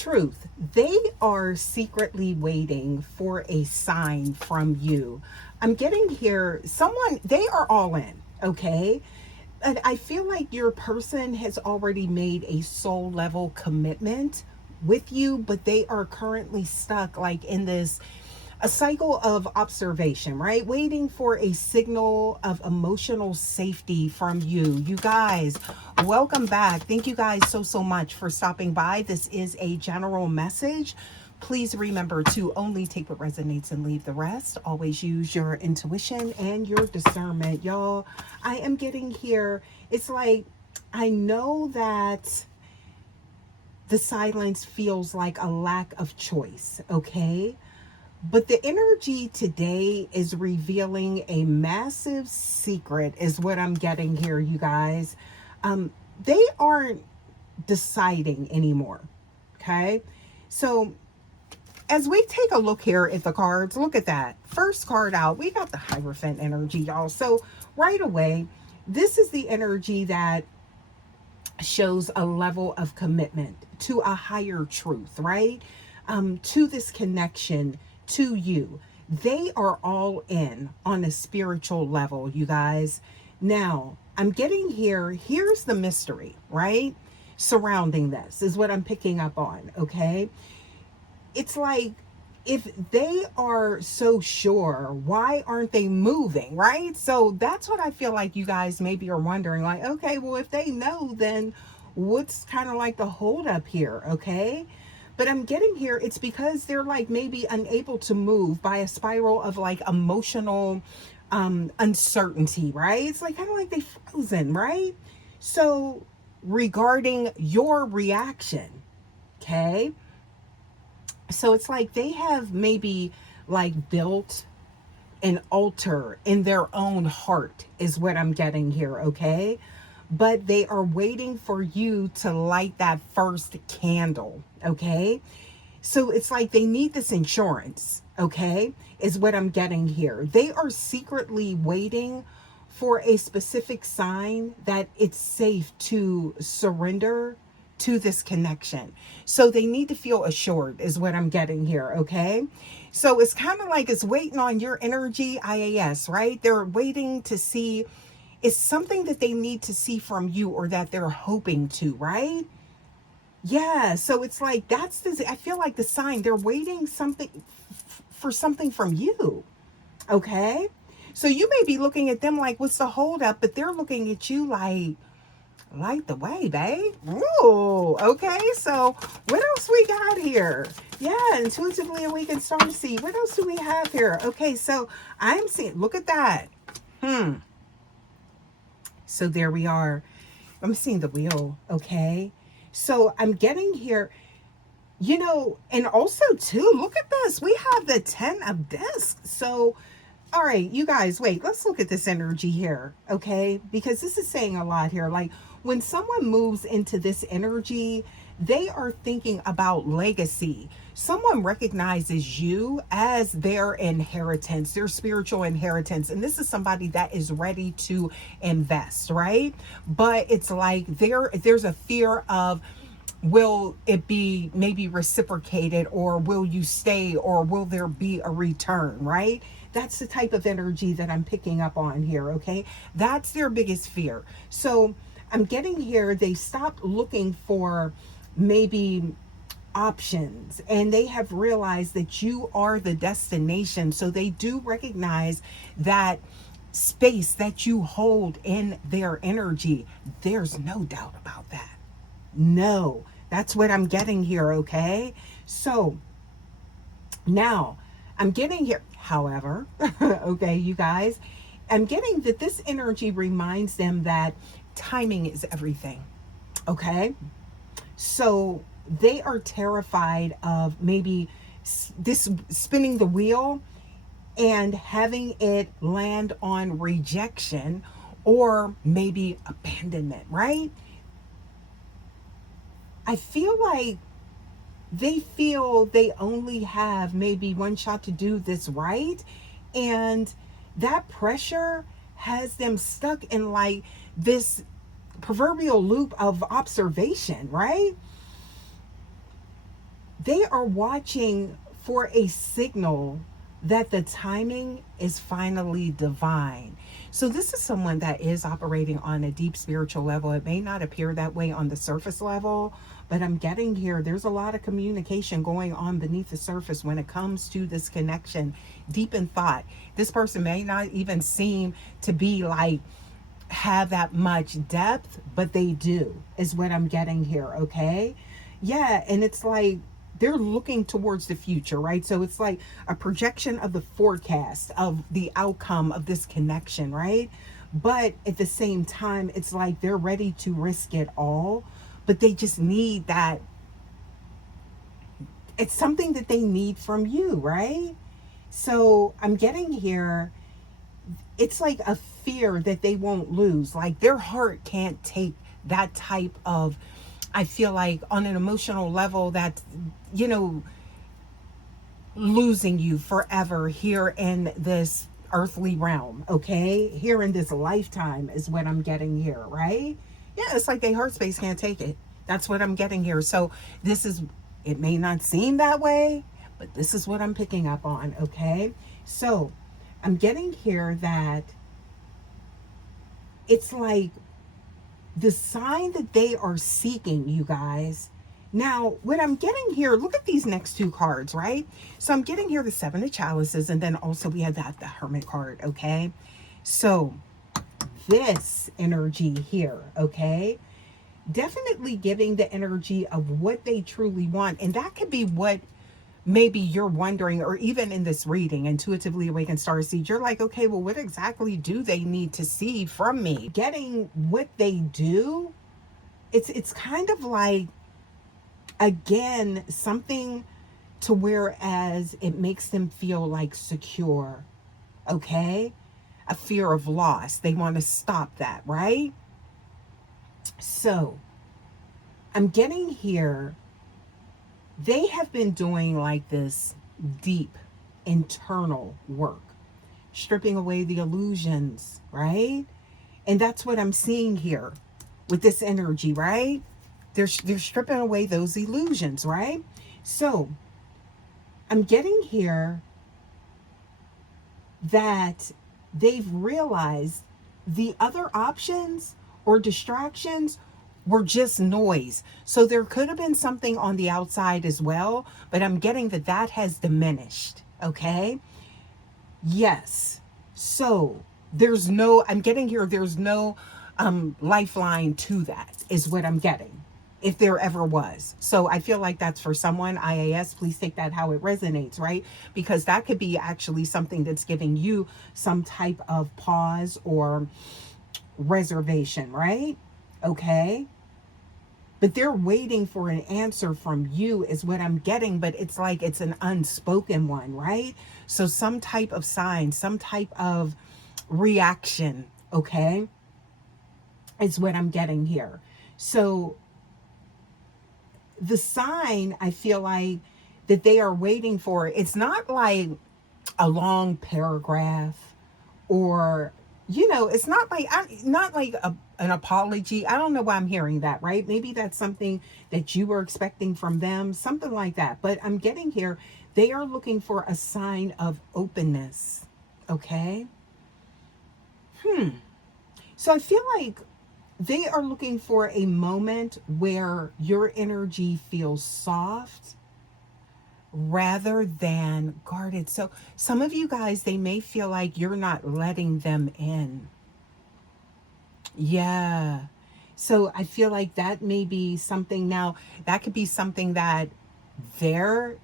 Truth, they are secretly waiting for a sign from you. I'm getting here, someone, they are all in, okay? And I feel like your person has already made a soul level commitment with you, but they are currently stuck like in this a cycle of observation, right? Waiting for a signal of emotional safety from you. You guys, welcome back. Thank you guys so much for stopping by. This is a general message. Please remember to only take what resonates and leave the rest. Always use your intuition and your discernment. Y'all, I am getting here. It's like, I know that the silence feels like a lack of choice, okay? But the energy today is revealing a massive secret, is what I'm getting here, you guys. They aren't deciding anymore. Okay. So as we take a look here at the cards, look at that. First card out, we got the Hierophant energy, y'all. So right away, this is the energy that shows a level of commitment to a higher truth, right? To this connection to you. They are all in on a spiritual level, you guys. Now, I'm getting here. Here's the mystery, right? Surrounding this is what I'm picking up on, okay? It's like, if they are so sure, why aren't they moving, right? So that's what I feel like you guys maybe are wondering, like, okay, well, if they know, then what's kind of like the holdup here, okay? But I'm getting here, it's because they're like maybe unable to move by a spiral of like emotional uncertainty, right? It's like kind of like they frozen, right? So regarding your reaction, okay? So it's like they have maybe like built an altar in their own heart, is what I'm getting here, okay? But they are waiting for you to light that first candle, okay? So it's like they need this insurance, okay? Is what I'm getting here. They are secretly waiting for a specific sign that it's safe to surrender to this connection. So they need to feel assured, is what I'm getting here, okay? So it's kind of like it's waiting on your energy, IAS, right? They're waiting to see, it's something that they need to see from you or that they're hoping to, right? Yeah, so it's like that's the, I feel like the sign, they're waiting something for something from you. Okay? So you may be looking at them like, what's the holdup? But they're looking at you like, light the way, babe. Ooh, okay. So what else we got here? Yeah, intuitively we can start to see. What else do we have here? Okay, so I'm seeing, look at that. So there we are. I'm seeing the wheel, okay? So I'm getting here, you know, and also too, look at this. We have the 10 of discs. So, all right, you guys, wait, let's look at this energy here, okay? Because this is saying a lot here. Like when someone moves into this energy, they are thinking about legacy. Someone recognizes you as their inheritance, their spiritual inheritance. And this is somebody that is ready to invest, right? But it's like there's a fear of, will it be maybe reciprocated, or will you stay, or will there be a return, right? That's the type of energy that I'm picking up on here, okay? That's their biggest fear. So I'm getting here, they stopped looking for maybe options and they have realized that you are the destination. So they do recognize that space that you hold in their energy. There's no doubt about that. No, that's what I'm getting here, okay? So now I'm getting here, however, okay, you guys, I'm getting that this energy reminds them that timing is everything, okay? So they are terrified of maybe this spinning the wheel and having it land on rejection or maybe abandonment, right? I feel like they feel they only have maybe one shot to do this right. And that pressure has them stuck in like this proverbial loop of observation, right? They are watching for a signal that the timing is finally divine. So, this is someone that is operating on a deep spiritual level. It may not appear that way on the surface level, but I'm getting here. There's a lot of communication going on beneath the surface when it comes to this connection, deep in thought. This person may not even seem to be like, have that much depth, but they do, is what I'm getting here, okay? Yeah, and it's like they're looking towards the future, right? So it's like a projection of the forecast of the outcome of this connection, right? But at the same time, it's like they're ready to risk it all, but they just need that. It's something that they need from you, right? So I'm getting here, it's like a fear that they won't lose. Like their heart can't take that type of, I feel like on an emotional level, that, you know, losing you forever here in this earthly realm, okay? Here in this lifetime is what I'm getting here, right? Yeah, it's like their heart space can't take it. That's what I'm getting here. So this is, it may not seem that way, but this is what I'm picking up on, okay? So I'm getting here that it's like the sign that they are seeking, you guys. Now, what I'm getting here, look at these next two cards, right? So I'm getting here the Seven of Chalices, and then also we have the Hermit card, okay? So this energy here, okay? Definitely giving the energy of what they truly want. And that could be what maybe you're wondering, or even in this reading, Intuitively Awakened Starseed, you're like, okay, well, what exactly do they need to see from me? Getting what they do, it's kind of like, again, something to whereas it makes them feel like secure, okay? A fear of loss. They want to stop that, right? So I'm getting here, they have been doing like this deep internal work, stripping away the illusions, right? And that's what I'm seeing here with this energy, right? They're stripping away those illusions, right? So I'm getting here that they've realized the other options or distractions were just noise. So there could have been something on the outside as well, but I'm getting that that has diminished, okay? Yes. So there's no, I'm getting here, there's no lifeline to that, is what I'm getting, if there ever was. So I feel like that's for someone, IAS, please take that how it resonates, right? Because that could be actually something that's giving you some type of pause or reservation, right? Okay. But they're waiting for an answer from you, is what I'm getting. But it's like it's an unspoken one, right? So some type of sign, some type of reaction, okay, is what I'm getting here. So the sign, I feel like, that they are waiting for, it's not like a long paragraph, or, you know, it's not like, not like an apology. I don't know why I'm hearing that, right? Maybe that's something that you were expecting from them, something like that. But I'm getting here, they are looking for a sign of openness, okay? So I feel like they are looking for a moment where your energy feels soft rather than guarded. So some of you guys, they may feel like you're not letting them in. Yeah. So I feel like that may be something. Now, that could be something that they're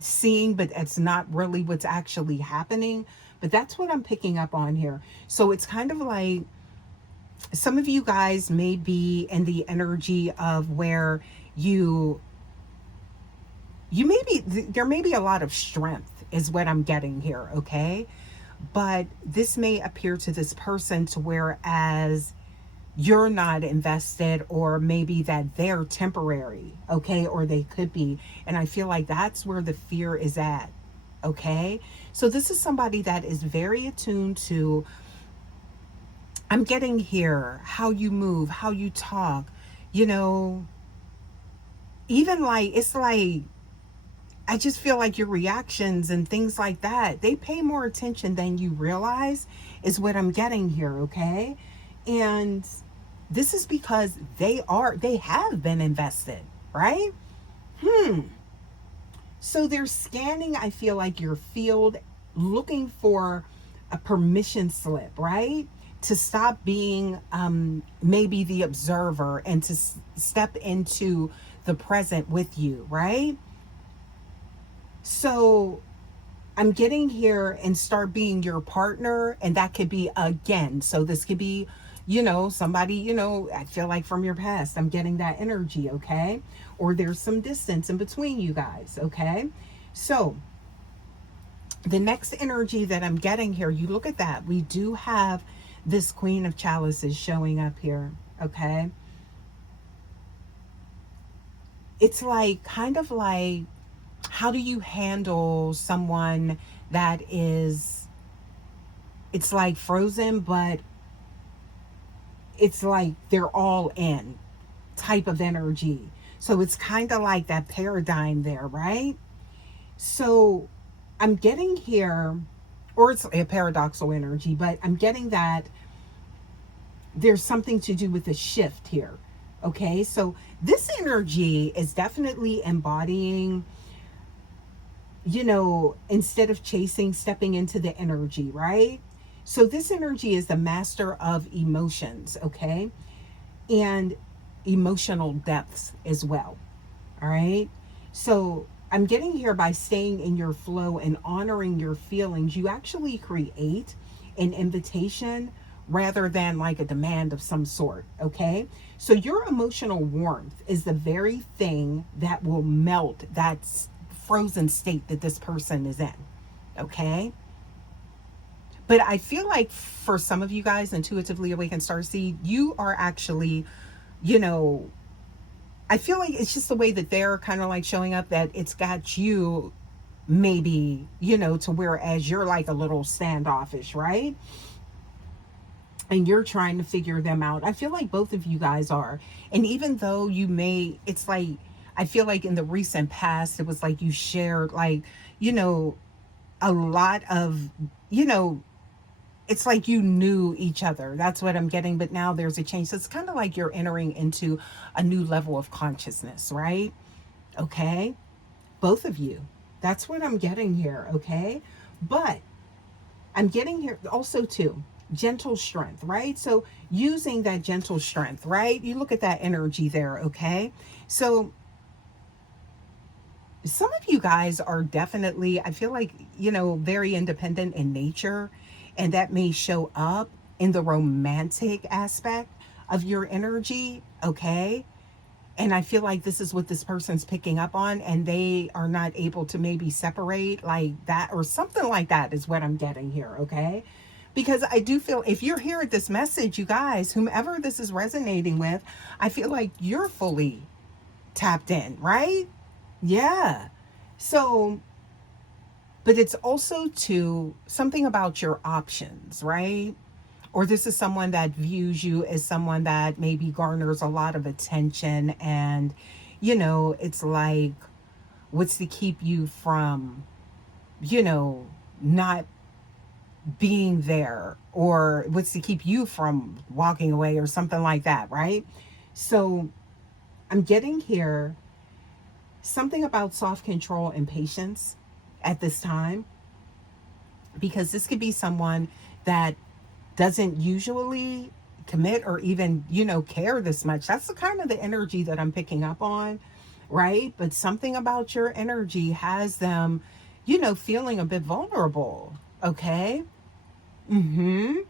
seeing, but it's not really what's actually happening. But that's what I'm picking up on here. So it's kind of like some of you guys may be in the energy of where you may be, there may be a lot of strength, is what I'm getting here, okay? But this may appear to this person to whereas you're not invested, or maybe that they're temporary, okay? Or they could be. And I feel like that's where the fear is at, okay? So this is somebody that is very attuned to, I'm getting here, how you move, how you talk, you know, even like, it's like I just feel like your reactions and things like that, they pay more attention than you realize, is what I'm getting here, okay? And this is because they have been invested, right? So they're scanning, I feel like, your field, looking for a permission slip, right? To stop being maybe the observer and to step into the present with you, right? So I'm getting here and start being your partner, and that could be again. So this could be, somebody, I feel like from your past. I'm getting that energy, okay? Or there's some distance in between you guys, okay? So the next energy that I'm getting here, you look at that. We do have this Queen of Chalices showing up here, okay? It's like, kind of like, how do you handle someone that is, it's like frozen, but it's like they're all in type of energy. So it's kind of like that paradigm there, right? So I'm getting here, or it's a paradoxical energy, but I'm getting that there's something to do with the shift here. Okay, so this energy is definitely embodying, instead of chasing, stepping into the energy, right? So this energy is the master of emotions, okay? And emotional depths as well. All right. So I'm getting here by staying in your flow and honoring your feelings. You actually create an invitation rather than like a demand of some sort. Okay. So your emotional warmth is the very thing that will melt that frozen state that this person is in. Okay. But I feel like for some of you guys, intuitively awakened starseed, you are actually, you know, I feel like it's just the way that they're kind of like showing up, that it's got you maybe, to whereas you're like a little standoffish, right? And you're trying to figure them out. I feel like both of you guys are. And even though it's like, I feel like in the recent past, it was like you shared like, you know, a lot of, you know, it's like you knew each other. That's what I'm getting. But now there's a change. So it's kind of like you're entering into a new level of consciousness, right? Okay. Both of you. That's what I'm getting here. Okay. But I'm getting here also too, gentle strength, right? So using that gentle strength, right? You look at that energy there. Okay. So some of you guys are definitely, I feel like, very independent in nature, and that may show up in the romantic aspect of your energy, okay? And I feel like this is what this person's picking up on, and they are not able to maybe separate like that or something like that, is what I'm getting here, okay? Because I do feel, if you're here at this message, you guys, whomever this is resonating with, I feel like you're fully tapped in, right? Yeah. So, but it's also too something about your options, right? Or this is someone that views you as someone that maybe garners a lot of attention, and it's like, what's to keep you from, not being there, or what's to keep you from walking away or something like that, right? So I'm getting here something about soft control and patience at this time, because this could be someone that doesn't usually commit or even, care this much. That's the kind of the energy that I'm picking up on, right? But something about your energy has them, feeling a bit vulnerable, okay? And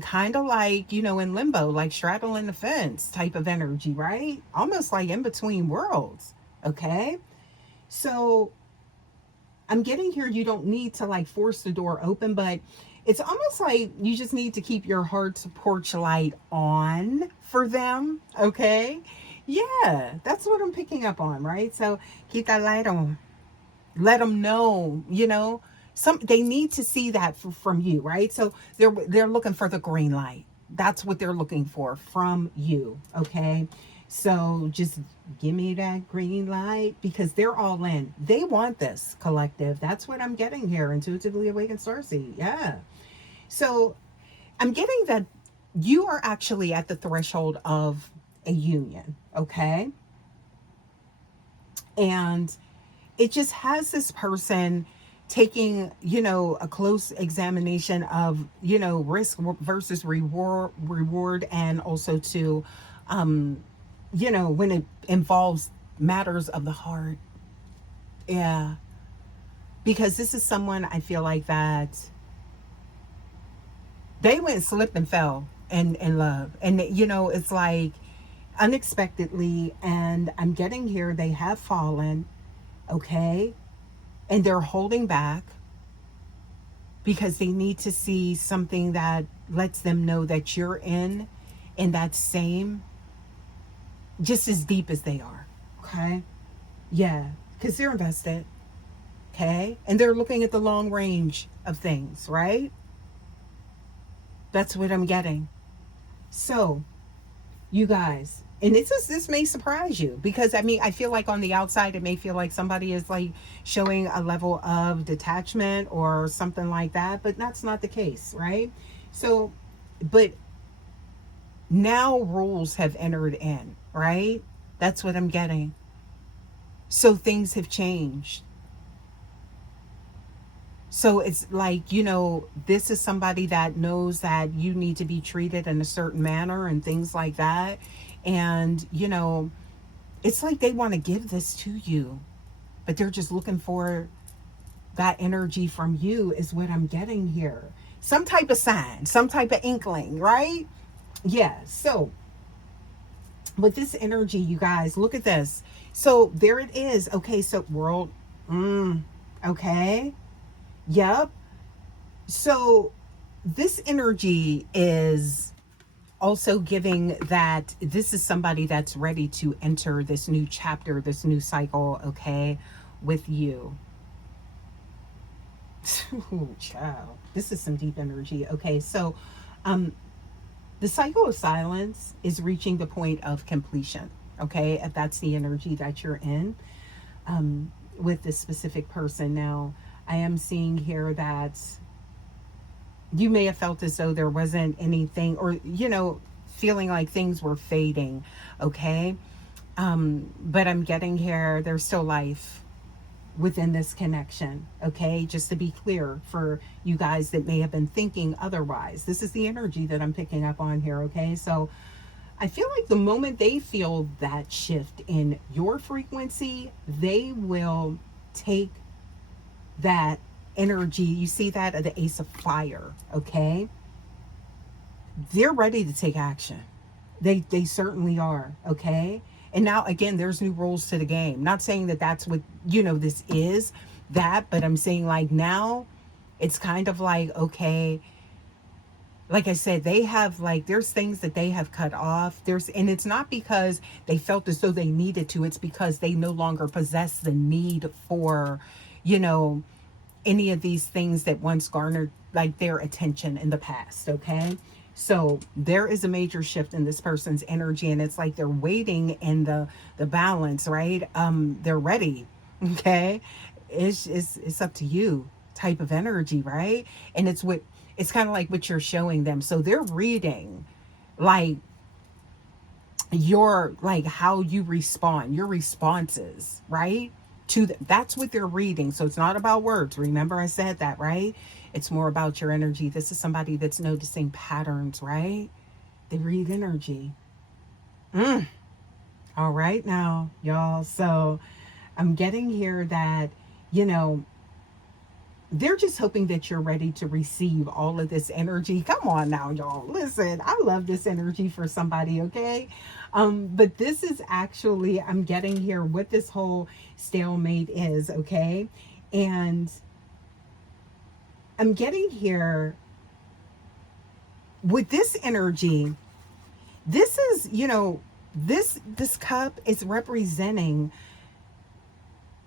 kind of like, in limbo, like straddling the fence type of energy, right? Almost like in between worlds, okay? So I'm getting here, you don't need to like force the door open, but it's almost like you just need to keep your heart's porch light on for them, okay? Yeah, that's what I'm picking up on, right? So keep that light on. Let them know, they need to see that from you, right? So they're looking for the green light. That's what they're looking for from you, okay? So just give me that green light because they're all in. They want this collective. That's what I'm getting here. Intuitively awakened starseed. Yeah. So I'm getting that you are actually at the threshold of a union. Okay. And it just has this person taking, a close examination of, risk versus reward, and also to, when it involves matters of the heart. Yeah. Because this is someone I feel like that they went and slipped and fell in love. And, it's like unexpectedly. And I'm getting here, they have fallen. Okay. And they're holding back because they need to see something that lets them know that you're in that same, just as deep as they are. Okay. Yeah. Because they're invested. Okay. And they're looking at the long range of things, right? That's what I'm getting. So, you guys, and this may surprise you because I feel like on the outside it may feel like somebody is like showing a level of detachment or something like that, but that's not the case, right? So, but now rules have entered in, right? That's what I'm getting. So things have changed. So it's like, this is somebody that knows that you need to be treated in a certain manner and things like that. And, it's like they want to give this to you, but they're just looking for that energy from you, is what I'm getting here. Some type of sign, some type of inkling, right? Yeah. So with this energy, you guys, look at this. So there it is. Okay. So world. Okay. Yep. So this energy is also giving that this is somebody that's ready to enter this new chapter, this new cycle, okay, with you. Ooh, child. This is some deep energy. Okay, so the cycle of silence is reaching the point of completion. Okay, if that's the energy that you're in with this specific person. Now, I am seeing here that you may have felt as though there wasn't anything, or feeling like things were fading. Okay. But I'm getting here, there's still life within this connection. Okay, just to be clear for you guys that may have been thinking otherwise, this is the energy that I'm picking up on here. Okay, so I feel like the moment they feel that shift in your frequency, they will take that energy. You see that of the Ace of Fire. Okay, they're ready to take action. They certainly are. Okay, and now again, there's new rules to the game. Not saying that that's what this is that, but I'm saying like now it's kind of like, okay, like I said, they have like, there's things that they have cut off. And it's not because they felt as though they needed to, it's because they no longer possess the need for, you know, any of these things that once garnered like their attention in the past. Okay. So there is a major shift in this person's energy, and it's like they're waiting in the balance, right? They're ready. Okay. It's up to you type of energy, right? And it's kind of like what you're showing them. So they're reading like your, like how you respond, your responses, right? That's what they're reading. So it's not about words. Remember I said that, right? It's more about your energy. This is somebody that's noticing patterns, right? They read energy. All right now, y'all. So I'm getting here that, you know, they're just hoping that you're ready to receive all of this energy. Come on now, y'all. Listen, I love this energy for somebody, okay? But this is actually, I'm getting here what this whole stalemate is, okay? And I'm getting here with this energy. This is, this cup is representing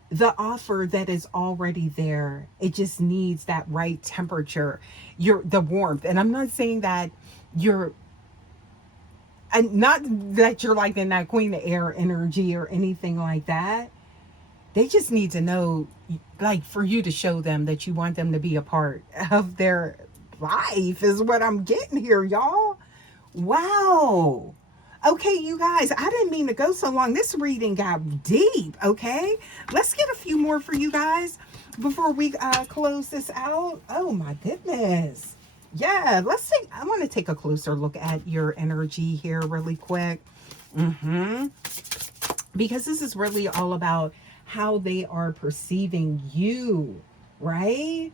the offer that is already there. It just needs that right temperature, the warmth. And I'm not saying that And not that you're like in that Queen of Air energy or anything like that. They just need to know, like, for you to show them that you want them to be a part of their life, is what I'm getting here, y'all. Wow. Okay, you guys, I didn't mean to go so long. This reading got deep, okay? Let's get a few more for you guys before we close this out. Oh, my goodness. Yeah, I want to take a closer look at your energy here really quick. Because this is really all about how they are perceiving you, right?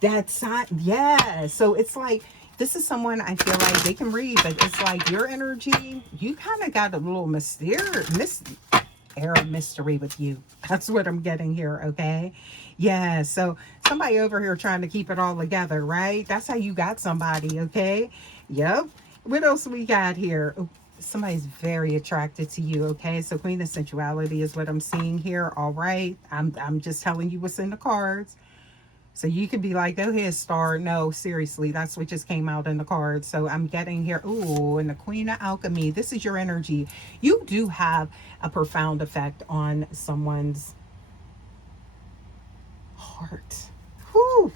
That's not, yeah. So it's like, this is someone I feel like they can read, but it's like your energy, you kind of got a little air of mystery with you. That's what I'm getting here, okay? Yeah, so somebody over here trying to keep it all together, right? That's how you got somebody, okay? Yep. What else we got here? Oh, somebody's very attracted to you, okay? So Queen of Sensuality is what I'm seeing here, all right? I'm just telling you what's in the cards. So you could be like, go ahead, star. No, seriously, that's what just came out in the cards. So I'm getting here, ooh, and the Queen of Alchemy. This is your energy. You do have a profound effect on someone's heart. Whew,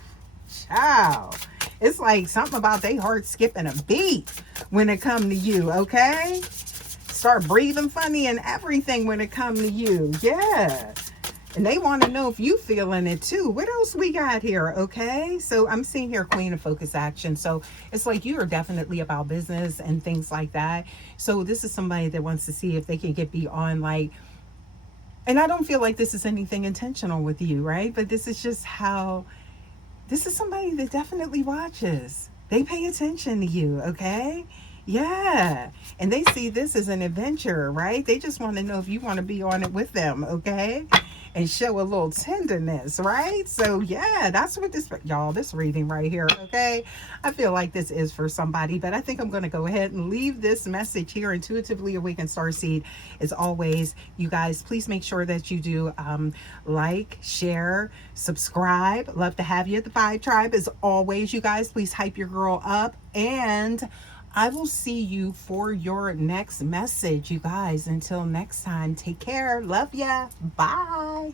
child. It's like something about their heart skipping a beat when it come to you, okay? Start breathing funny and everything when it come to you. Yeah. And they want to know if you feeling it too. What else we got here? Okay. So I'm seeing here Queen of Focus Action. So it's like you are definitely about business and things like that. So this is somebody that wants to see if they can get beyond, like, and I don't feel like this is anything intentional with you, right? But this is just how, this is somebody that definitely watches. They pay attention to you. Okay. Yeah. And they see this as an adventure, right? They just want to know if you want to be on it with them. Okay. And show a little tenderness, right? So yeah, that's what this, y'all, this reading right here, okay? I feel like this is for somebody, but I think I'm going to go ahead and leave this message here. Intuitively Awakened Starseed. As always, you guys, please make sure that you do like, share, subscribe. Love to have you at the Vibe Tribe. As always, you guys, please hype your girl up, and I will see you for your next message, you guys. Until next time, take care. Love ya. Bye.